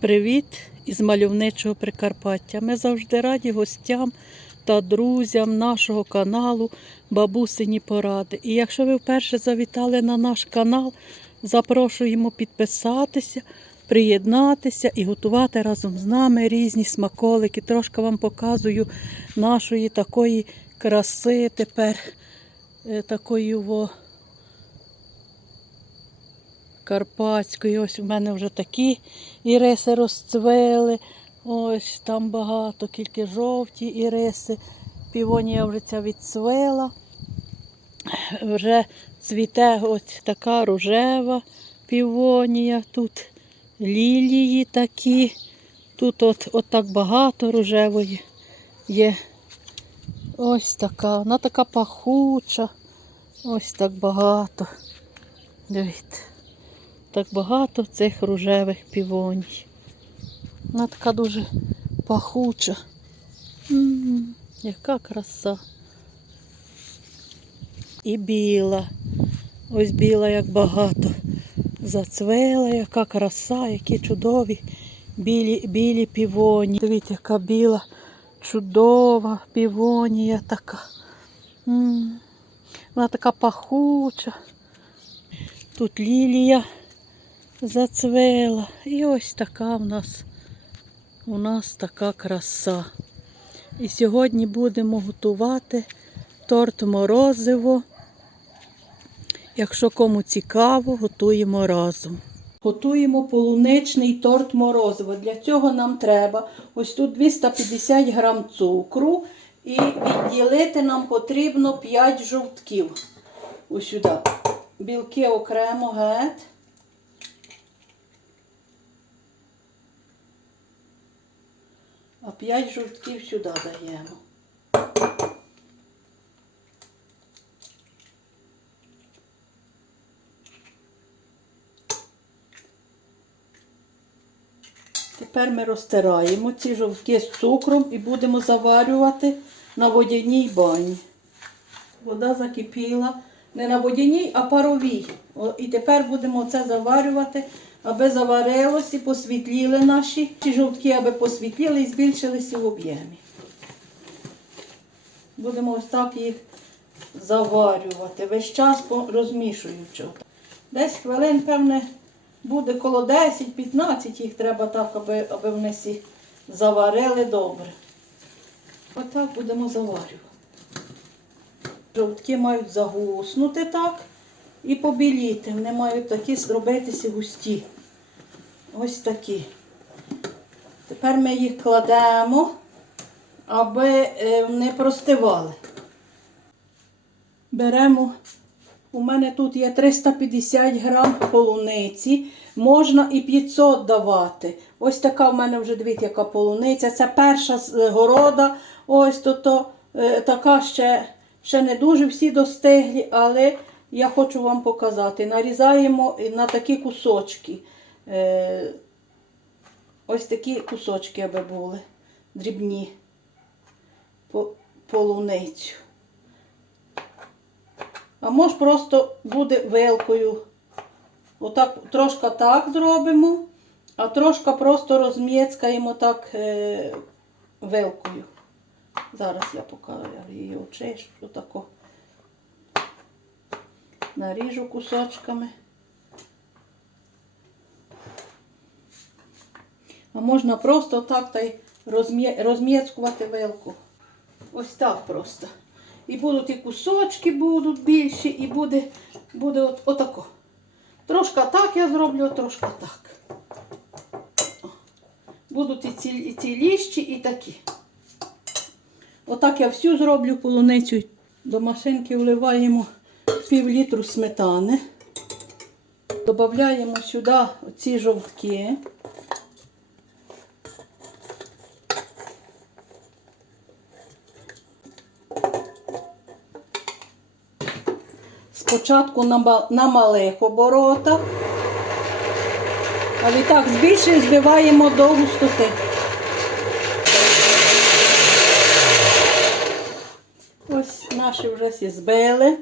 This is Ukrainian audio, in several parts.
Привіт із мальовничого Прикарпаття. Ми завжди раді гостям та друзям нашого каналу Бабусині Поради. І якщо ви вперше завітали на наш канал, запрошуємо підписатися, приєднатися і готувати разом з нами різні смаколики. Трошки вам показую нашої такої краси тепер, е, такої во. Карпатської. Ось у мене вже такі іриси розцвели. Ось там багато, тільки жовті іриси. Півонія вже ця відцвела. Вже цвіте ось така рожева півонія. Тут лілії такі. Тут от, от так багато рожевої є. Ось така. Вона така пахуча. Ось так багато. Дивіться так багато цих рожевих півоній. Вона така дуже пахуча. М, яка краса. І біла. Ось біла, як багато. Зацвела, яка краса, які чудові білі, білі півоні. Дивіться, яка біла, чудова півонія така. М, Вона така пахуча. Тут лілія зацвела. І ось така в нас, у нас така краса. І сьогодні будемо готувати торт морозиво. Якщо кому цікаво, готуємо разом. Готуємо полуничний торт морозиво. Для цього нам треба ось тут 250 грам цукру і відділити нам потрібно 5 жовтків. Ось сюди. Білки окремо геть. А 5 жовтків сюди даємо. Тепер ми розтираємо ці жовтки з цукром і будемо заварювати на водяній бані. Вода закипіла. Не на водяній, а паровій. І тепер будемо це заварювати, аби заварилось і посвітліли наші ці жовтки, аби посвітліли і збільшилися в об'ємі. Будемо ось так їх заварювати. Весь час розмішуючи. Десь хвилин, певне, буде коло 10-15 їх треба так, аби, аби вони всі заварили добре. Отак будемо заварювати. Жовтки мають загуснути так і побіліти. Вони мають такі зробитися густі. Ось такі. Тепер ми їх кладемо, аби е, не простивали. Беремо, у мене тут є 350 грам полуниці, можна і 500 давати. Ось така в мене вже дивіться, яка полуниця. Це перша е, города. Ось то, то е, така ще, ще не дуже всі достиглі, але я хочу вам показати. Нарізаємо на такі кусочки. Е, Ось такі кусочки, аби були дрібні по- полуницю. А може просто буде вилкою. Отак трошки так зробимо, а трошки просто розм'єцкаємо так е, вилкою. Зараз я покажу, я її очищу отако. Наріжу кусочками. А можна просто так та й розм'єцкувати вилку. Ось так просто. І будуть і кусочки будуть більші, і буде, буде от, отако. Трошки так я зроблю, трошки так. Будуть і ці, і ці ліщі, і такі. Отак я всю зроблю полуницю. До машинки вливаємо пів літру сметани. Додаємо сюди ці жовтки. Спочатку на, на малих оборотах, а відтак збільшуємо, збиваємо до густоти. Ось наші вже всі збили.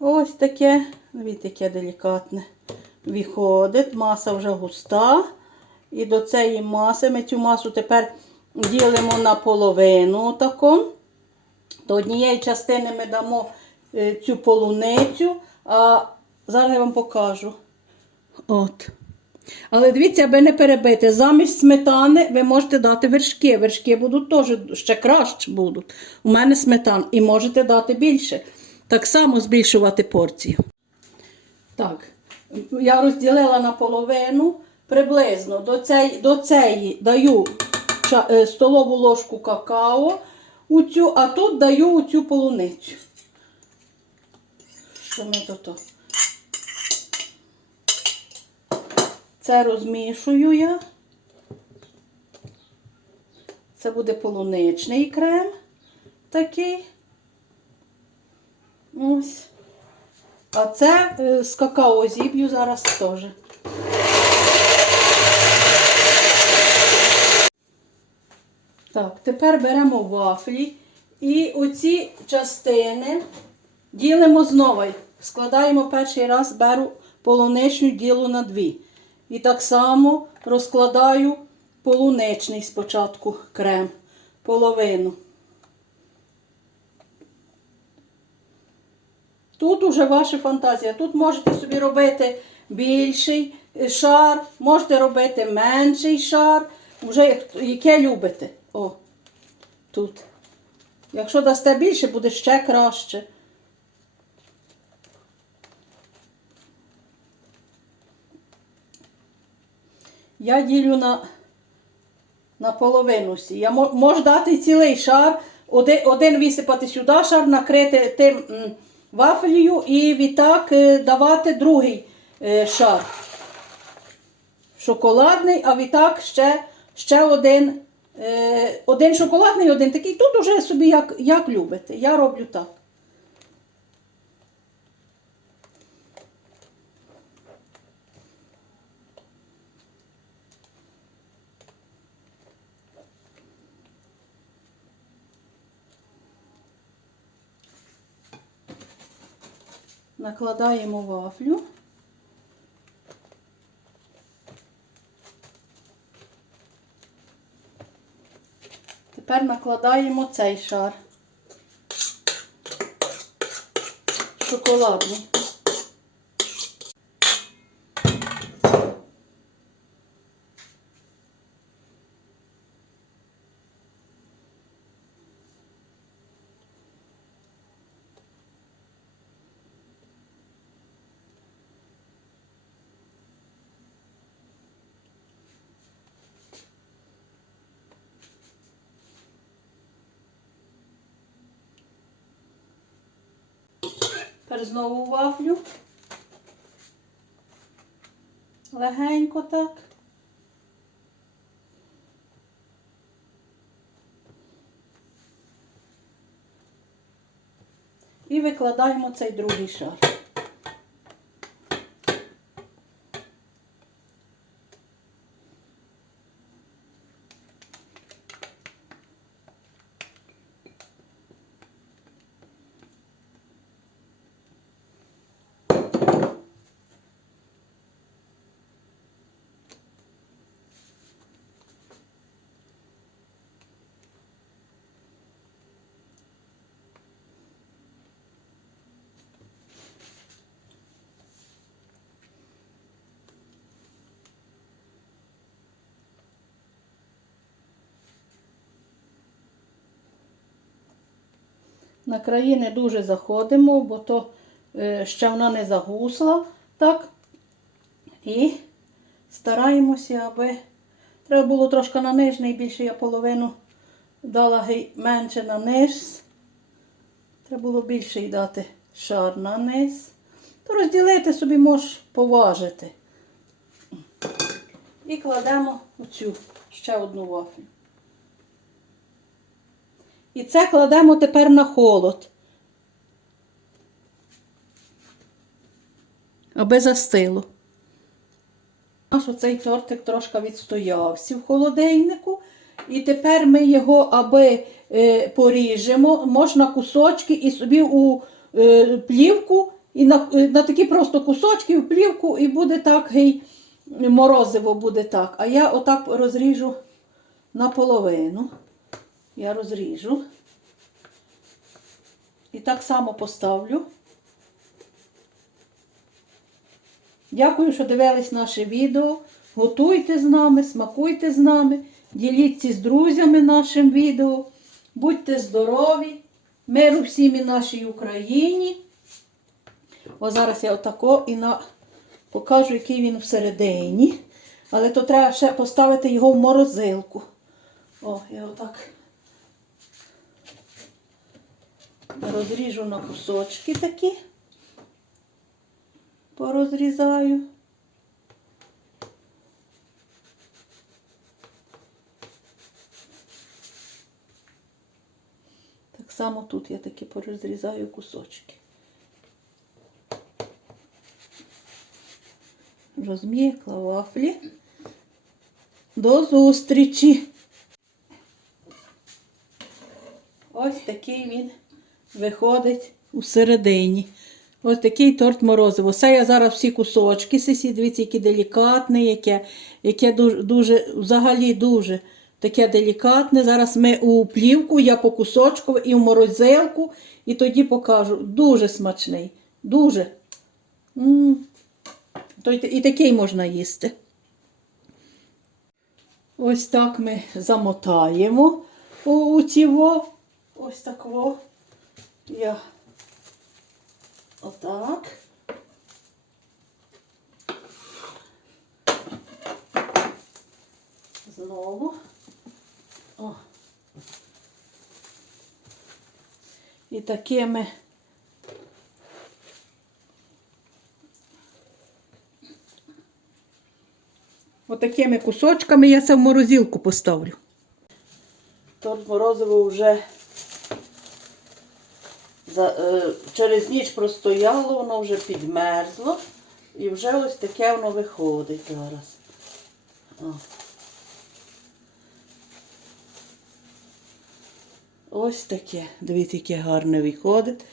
Ось таке, дивіться, яке делікатне. Виходить, маса вже густа. І до цієї маси ми цю масу тепер ділимо на половину тако. До однієї частини ми дамо е, цю полуницю, а зараз я вам покажу. От. Але дивіться, аби не перебити. Замість сметани ви можете дати вершки. Вершки будуть теж ще краще будуть. У мене сметан. І можете дати більше. Так само збільшувати порцію. Так, я розділила на половину. Приблизно до цієї, до цієї даю е, столову ложку какао, у цю, а тут даю цю полуницю. Що ми тут? Це розмішую я. Це буде полуничний крем такий. Ось. А це е, з какао зіб'ю зараз теж. Так, тепер беремо вафлі і оці частини ділимо знову. Складаємо перший раз, беру полуничну ділу на дві. І так само розкладаю полуничний спочатку крем, половину. Тут уже ваша фантазія. Тут можете собі робити більший е, шар, можете робити менший шар, вже яке любите. О, тут. Якщо дасте більше, буде ще краще. Я ділю на, на половину всі. Я можу дати цілий шар, один, один висипати сюди шар, накрити тим вафлею і відтак е, давати другий е, шар. Шоколадний, а відтак ще, ще один. Е, один шоколадний, один такий. Тут уже собі як, як любите. Я роблю так. Накладаємо вафлю. Тепер накладаємо цей шар. Шоколадний. Тепер знову вафлю. Легенько так. І викладаємо цей другий шар. На краї не дуже заходимо, бо то е, ще вона не загусла. Так. І стараємося, аби треба було трошки на нижний, більше я половину дала менше на низ. Треба було більше й дати шар на низ. То розділити собі можеш поважити. І кладемо оцю ще одну вафлю. І це кладемо тепер на холод. Аби застило. Наш оцей тортик трошки відстоявся в холодильнику. І тепер ми його аби е, поріжемо, можна кусочки і собі у е, плівку, і на, е, на такі просто кусочки в плівку, і буде так гей, морозиво буде так. А я отак розріжу наполовину. Я розріжу. І так само поставлю. Дякую, що дивились наше відео. Готуйте з нами, смакуйте з нами, діліться з друзями нашим відео. Будьте здорові, миру всім і нашій Україні. О, зараз я отако і на... покажу, який він всередині. Але то треба ще поставити його в морозилку. О, я отак розріжу на кусочки такі. Порозрізаю. Так само тут я таки порозрізаю кусочки. Розм'якла вафлі. До зустрічі! Ось такий він виходить у середині. Ось такий торт морозиво. Це я зараз всі кусочки сисі, дивіться, який делікатний, яке, яке дуже, дуже, взагалі дуже таке делікатне. Зараз ми у плівку, я по кусочку і в морозилку, і тоді покажу. Дуже смачний. Дуже. м То й- і такий можна їсти. Ось так ми замотаємо у ціво. Ось так во. Я отак. Знову. О. І такими Отакими кусочками я це в морозилку поставлю. Торт морозиво вже за, е, через ніч простояло, воно вже підмерзло. І вже ось таке воно виходить зараз. О. Ось таке. Дивіться, яке гарне виходить.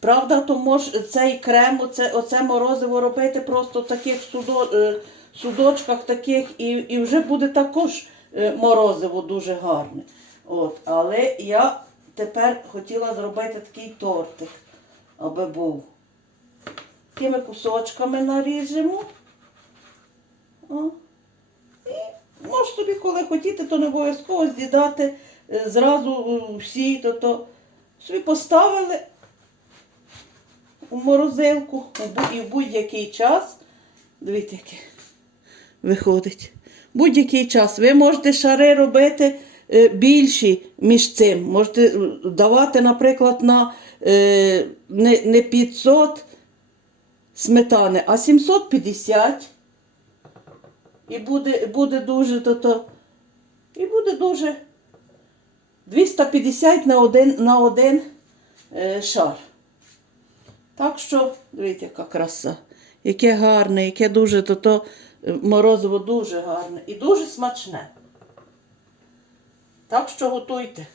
Правда, то мож цей крем, оце, оце морозиво робити просто в таких судо, е, судочках таких, і, і вже буде також е, морозиво дуже гарне. От, але я тепер хотіла зробити такий тортик, аби був. Такими кусочками наріжемо. О. І може собі, коли хотіти, то не обов'язково з'їдати е, зразу е, всі, то, то собі поставили у морозилку і в будь-який час. Дивіться, яке виходить. Будь-який час. Ви можете шари робити більші між цим. Можете е, давати, наприклад, на е, не, не 500 сметани, а 750. І буде, буде дуже то, то, і буде дуже 250 на один, на один е, шар. Так що, дивіться, яка краса. Яке гарне, яке дуже то, то е, морозиво дуже гарне і дуже смачне. Так що готуйте.